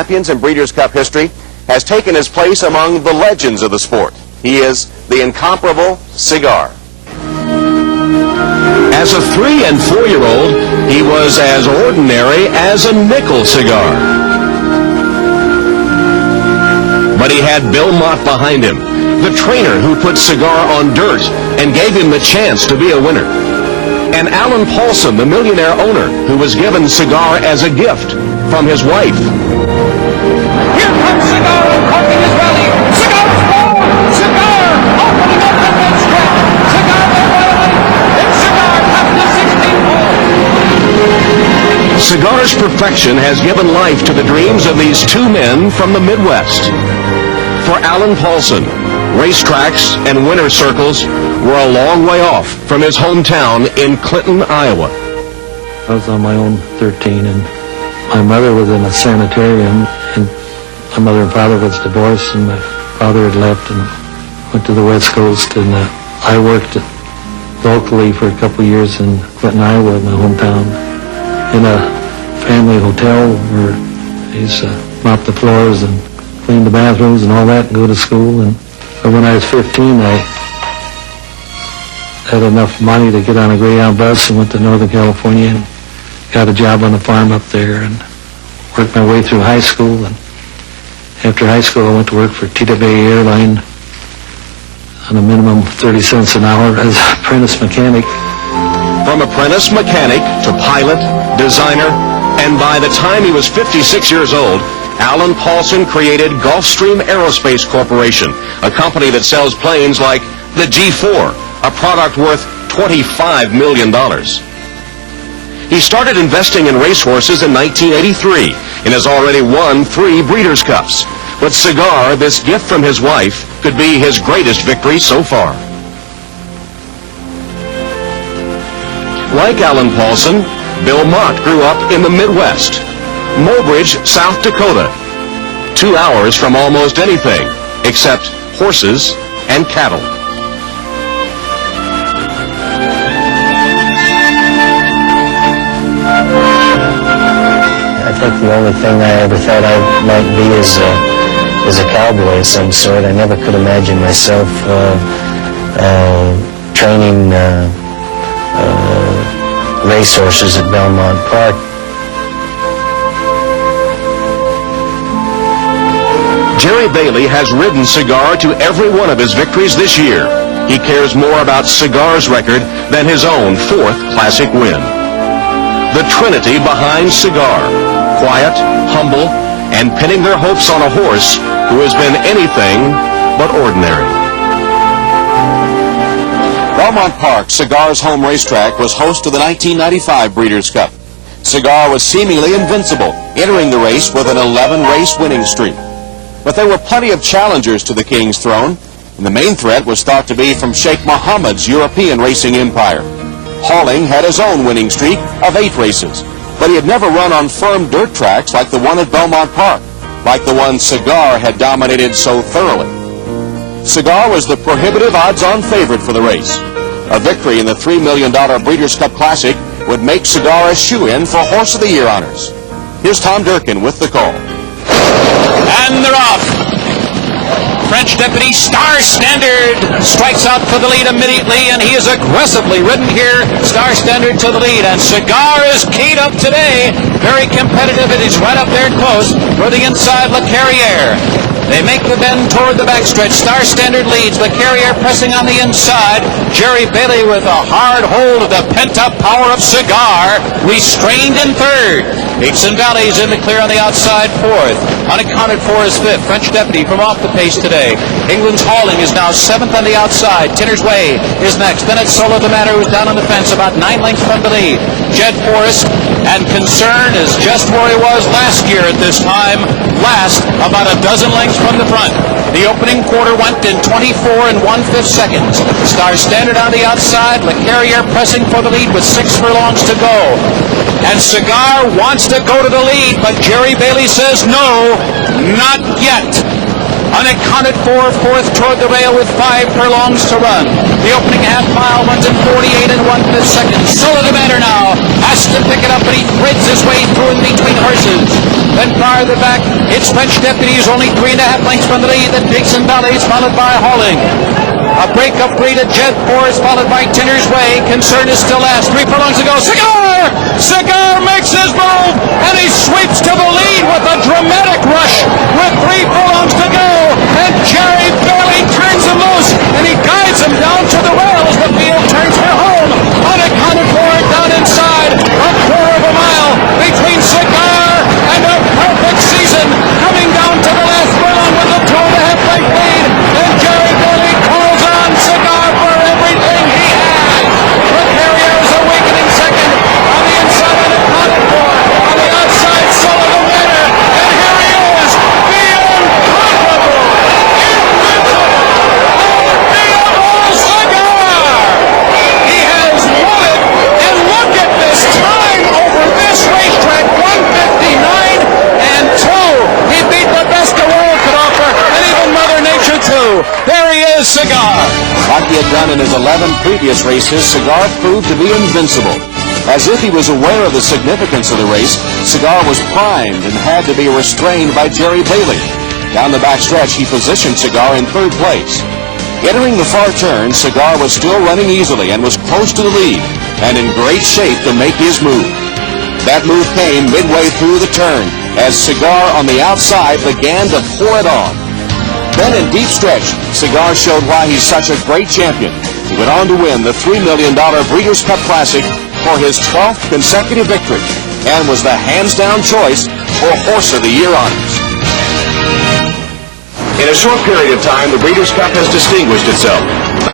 Champions in Breeders' Cup history, has taken his place among the legends of the sport. He is the incomparable Cigar. As a 3- and 4-year-old, he was as ordinary as a nickel cigar. But he had Bill Mott behind him, the trainer who put Cigar on dirt and gave him the chance to be a winner. And Alan Paulson, the millionaire owner, who was given Cigar as a gift from his wife. Here comes Cigar, uncorking his belly. Cigar is forward. Cigar opening up the mid stretch. Cigar led by a length. And Cigar past the 16th hole. Cigar's perfection has given life to the dreams of these two men from the Midwest. For Alan Paulson, racetracks and winter circles were a long way off from his hometown in Clinton, Iowa. I was on my own 13, and my mother was in a sanitarium, and my mother and father was divorced, and my father had left and went to the West Coast, and I worked locally for a couple of years in Clinton, Iowa, my hometown, in a family hotel where I used to mop the floors and clean the bathrooms and all that and go to school. And when I was 15, I had enough money to get on a Greyhound bus and went to Northern California and got a job on the farm up there and worked my way through high school. And after high school, I went to work for TWA Airline on a minimum of 30 cents an hour as an apprentice mechanic. From apprentice mechanic to pilot, designer, and by the time he was 56 years old, Alan Paulson created Gulfstream Aerospace Corporation, a company that sells planes like the G4, a product worth $25 million. He started investing in racehorses in 1983 and has already won 3 Breeders' Cups. But Cigar, this gift from his wife, could be his greatest victory so far. Like Alan Paulson, Bill Mott grew up in the Midwest, Mobridge, South Dakota, 2 hours from almost anything except horses and cattle. I think the only thing I ever thought I might be is a cowboy of some sort. I never could imagine myself training racehorses at Belmont Park. Jerry Bailey has ridden Cigar to every one of his victories this year. He cares more about Cigar's record than his own 4th Classic win. The trinity behind Cigar: quiet, humble, and pinning their hopes on a horse who has been anything but ordinary. Belmont Park, Cigar's home racetrack, was host to the 1995 Breeders' Cup. Cigar was seemingly invincible, entering the race with an 11-race winning streak. But there were plenty of challengers to the King's throne, and the main threat was thought to be from Sheikh Mohammed's European racing empire. Halling had his own winning streak of 8 races, but he had never run on firm dirt tracks like the one at Belmont Park, like the one Cigar had dominated so thoroughly. Cigar was the prohibitive odds-on favorite for the race. A victory in the $3 million Breeders' Cup Classic would make Cigar a shoo-in for Horse of the Year honors. Here's Tom Durkin with the call. And they're off. French deputy Star Standard strikes out for the lead immediately, and he is aggressively ridden here. Star Standard to the lead, and Cigar is keyed up today. Very competitive, and he's right up there close for the inside Le Carrière. They make the bend toward the backstretch. Star Standard leads. Le Carrière pressing on the inside. Jerry Bailey with a hard hold of the pent-up power of Cigar, restrained in 3rd. Peaks and Valleys in the clear on the outside 4th. Unaccounted for is 5th. French deputy from off the pace today. England's Halling is now 7th on the outside. Tinner's Way is next. Then it's Solo the Matter, who's down on the fence about 9 lengths from the lead. Jed Forrest and Concern is just where he was last year at this time. Last, about a dozen lengths from the front. The opening quarter went in 24 1/5 seconds. Star Standard on the outside. Le Carrière pressing for the lead with 6 furlongs to go. And Cigar wants to go to the lead, but Jerry Bailey says no, not yet. Unaccounted for, 4th toward the rail with 5 furlongs to run. The opening half mile runs in 48 1/5 seconds. Solo the Matter now has to pick it up, but he threads his way through in between horses. Then farther back, it's French Deputies, only 3.5 lengths from the lead. Then Digs and Valleys, followed by Halling. A break-up breed at Jet Force, followed by Tinner's Way. Concern is still last. 3 furlongs to go. Cigar! Cigar makes his move, and he sweeps to the lead with a dramatic rush with 3 furlongs to go. And Jerry Bailey turns him loose, and he guides him down to the rails. The field turns for home. Unaccounted for down inside. A quarter of a mile between Cigar and a perfect season. Coming down to the last furlong with a 2.5 length lead. And Jerry Bailey calls on Cigar for everything he has. The Carrier is awakening second. On the inside, unaccounted for. On the outside, Solo the winner. And here he is, the incomparable, invincible, unbeatable Cigar. He has won it, and look at this time over this racetrack, 1:59 and 2. He beat the best the world could offer, and even Mother Nature too. There he is, Cigar. Like he had done in his 11 previous races, Cigar proved to be invincible. As if he was aware of the significance of the race, Cigar was primed and had to be restrained by Jerry Bailey. Down the back stretch, he positioned Cigar in 3rd place. Entering the far turn, Cigar was still running easily and was close to the lead and in great shape to make his move. That move came midway through the turn as Cigar on the outside began to pour it on. Then in deep stretch, Cigar showed why he's such a great champion. He went on to win the $3 million Breeders' Cup Classic for his 12th consecutive victory and was the hands-down choice for Horse of the Year honors. In a short period of time, the Breeders' Cup has distinguished itself.